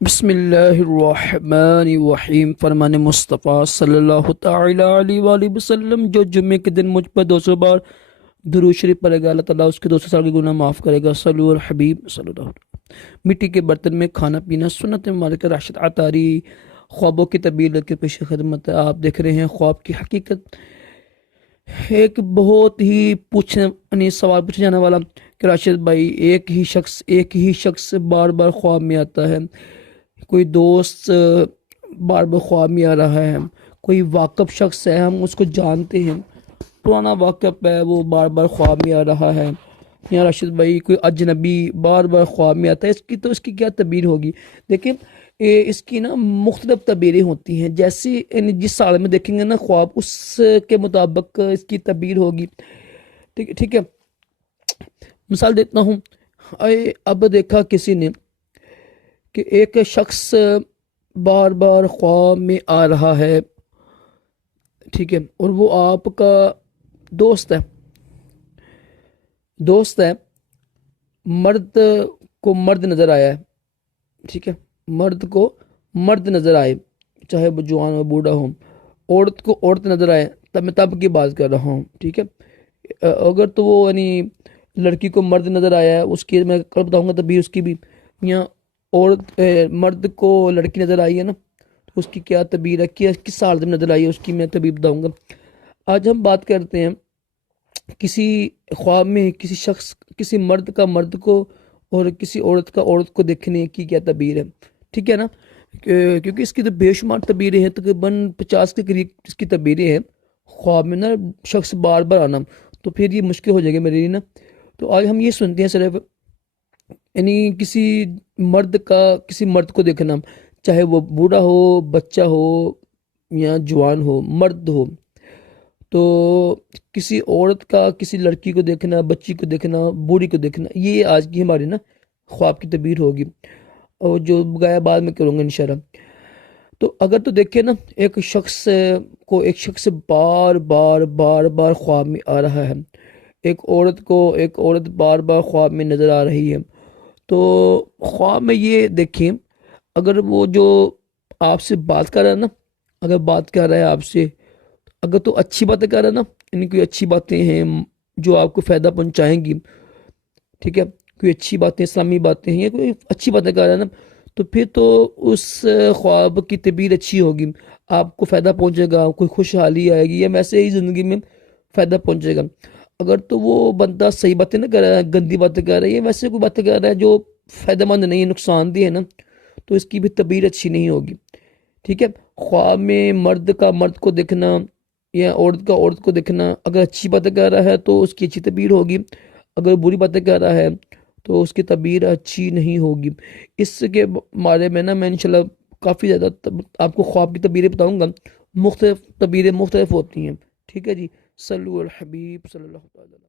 بسم اللہ الرحمن الرحیم، فرمان مصطفیٰ صلی اللہ تعالی علیہ وآلہ وسلم جو جمعے کے دن مجھ پر 200 بار درود شریف پڑھے گا، اللہ تعالیٰ اس کے 200 سال کے گناہ معاف کرے گا۔ صلو علی الحبیب صلی اللہ علیہ وسلم۔ مٹی کے برتن میں کھانا پینا سنت مبارکہ راشد عطاری خوابوں کی تعبیر کے پیش خدمت ہے۔ آپ دیکھ رہے ہیں خواب کی حقیقت، ایک بہت ہی سوال پوچھا جانے والا کہ راشد بھائی ایک ہی شخص بار بار خواب میں آتا ہے، کوئی دوست بار بار خواب میں آ رہا ہے، کوئی واقف شخص ہے ہم اس کو جانتے ہیں، پرانا واقف ہے وہ بار بار خواب میں آ رہا ہے، یا راشد بھائی کوئی اجنبی بار بار خواب میں آتا ہے، اس کی کیا تعبیر ہوگی؟ دیکھیں اس کی نا مختلف تعبیریں ہوتی ہیں، جیسے جس سال میں دیکھیں گے نا خواب اس کے مطابق اس کی تعبیر ہوگی۔ ٹھیک ہے، مثال دیتا ہوں۔ اب دیکھا کسی نے کہ ایک شخص بار بار خواب میں آ رہا ہے، ٹھیک ہے، اور وہ آپ کا دوست ہے، مرد کو مرد نظر آیا ہے، ٹھیک ہے، مرد کو مرد نظر آئے، چاہے وہ جوان ہو بوڑھا ہو، عورت کو عورت نظر آئے، تب میں کی بات کر رہا ہوں، ٹھیک ہے۔ اگر تو وہ لڑکی کو مرد نظر آیا ہے، اس کی میں کل بتاؤں گا تبھی اس کی بھی، یا مرد کو لڑکی نظر آئی ہے نا، تو اس کی کیا تعبیر ہے، کس حالت میں نظر آئی ہے، اس کی میں تعبیر بتاؤں گا۔ آج ہم بات کرتے ہیں کسی خواب میں کسی مرد کا مرد کو اور کسی عورت کا عورت کو دیکھنے کی کیا تعبیر ہے، ٹھیک ہے نا، کیونکہ اس کی تو بے شمار تعبیریں ہیں، تقریباً 50 کے قریب اس کی تعبیریں ہیں۔ خواب میں نا شخص بار بار آنا تو پھر یہ مشکل ہو جائے گا میرے لیے نا، تو آج ہم یہ سنتے ہیں صرف کسی مرد کو دیکھنا، چاہے وہ بوڑھا ہو، بچہ ہو، یا جوان ہو، مرد ہو، تو کسی عورت کا کسی لڑکی کو دیکھنا، بچی کو دیکھنا، بوڑھی کو دیکھنا، یہ آج کی ہماری نا خواب کی تعبیر ہوگی، اور جو بگایا بعد میں کروں گا انشاءاللہ۔ تو اگر تو دیکھیں نا ایک شخص بار بار بار بار خواب میں آ رہا ہے، ایک عورت بار بار خواب میں نظر آ رہی ہے، تو خواب میں یہ دیکھیں، اگر وہ جو آپ سے بات کر رہا ہے نا، اگر بات کر رہا ہے آپ سے، اگر تو اچھی باتیں کر رہا ہے نا، کوئی اچھی باتیں ہیں جو آپ کو فائدہ پہنچائیں گی، ٹھیک ہے، کوئی اچھی باتیں اسلامی باتیں ہیں یا کوئی اچھی باتیں کر رہا ہے نا، تو پھر تو اس خواب کی تعبیر اچھی ہوگی، آپ کو فائدہ پہنچے گا، کوئی خوشحالی آئے گی، یا ویسے ہی زندگی میں فائدہ پہنچے گا۔ اگر تو وہ بندہ صحیح باتیں نہ کر رہا ہے، گندی باتیں کر رہا ہے، یا ویسے کوئی باتیں کر رہا ہے جو فائدہ مند نہیں ہے، نقصان دہ ہے نا، تو اس کی بھی تعبیر اچھی نہیں ہوگی، ٹھیک ہے۔ خواب میں مرد کا مرد کو دیکھنا یا عورت کا عورت کو دیکھنا، اگر اچھی باتیں کر رہا ہے تو اس کی اچھی تعبیر ہوگی، اگر بری باتیں کر رہا ہے تو اس کی تعبیر اچھی نہیں ہوگی۔ اس کے بارے میں نا میں انشاءاللہ کافی زیادہ آپ کو خواب کی تعبیریں بتاؤں گا، مختلف تعبیریں مختلف ہوتی ہیں، ٹھیک ہے جی۔ صلو علی الحبیب صلی اللہ علیہ وسلم۔